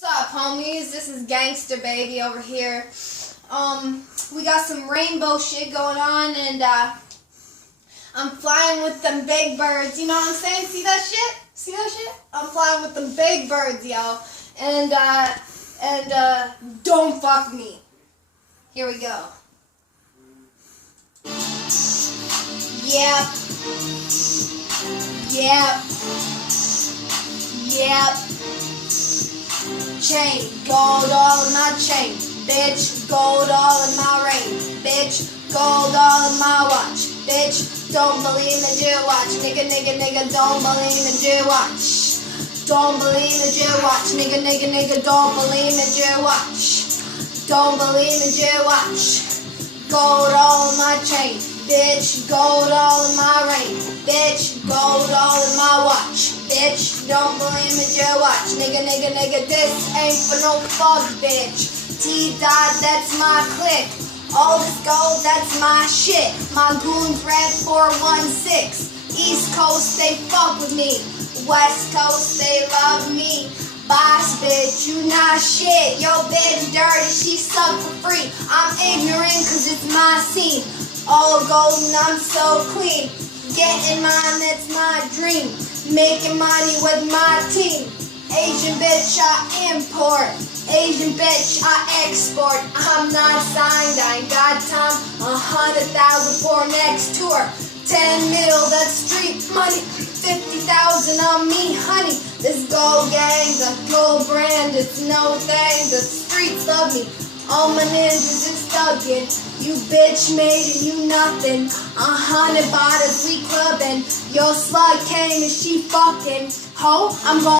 What's up, homies? This is Gangsta Baby over here. We got some rainbow shit going on, and I'm flying with them big birds. You know what I'm saying? See that shit? See that shit? I'm flying with them big birds, yo. And don't fuck me. Here we go. Yep. Yep. Yep. Chain, gold all in my chain, bitch, gold all in my ring, bitch, gold all in my watch, bitch, don't believe me, just watch, nigga, don't believe me, just watch, don't believe me, just watch, nigga, don't believe me, just watch, don't believe me, just watch, gold all in my chain, bitch, gold all in my ring, bitch, gold all in my watch, bitch, don't believe me, just watch, nigga, this ain't for no fuck, bitch, T-Dot, that's my clique, all this gold, that's my shit, my goons rap 416, East Coast, they fuck with me, West Coast, they love me, boss bitch, you not shit, yo bitch dirty, she suck for free, I'm ignorant cause it's my scene, all golden, I'm so clean, getting mine, that's my dream, making money with my team, Asian bitch I import, Asian bitch I export, I'm not signed, I ain't got time, 100,000 for next tour, 10 mil, that's street money, 50,000 on me, honey, this gold gang, the gold brand, it's no thing, the streets love me, all my ninjas is thuggin', you bitch made it, you nothing, 100 bottles, we clubbin', your slut came and she fucking, ho, I'm going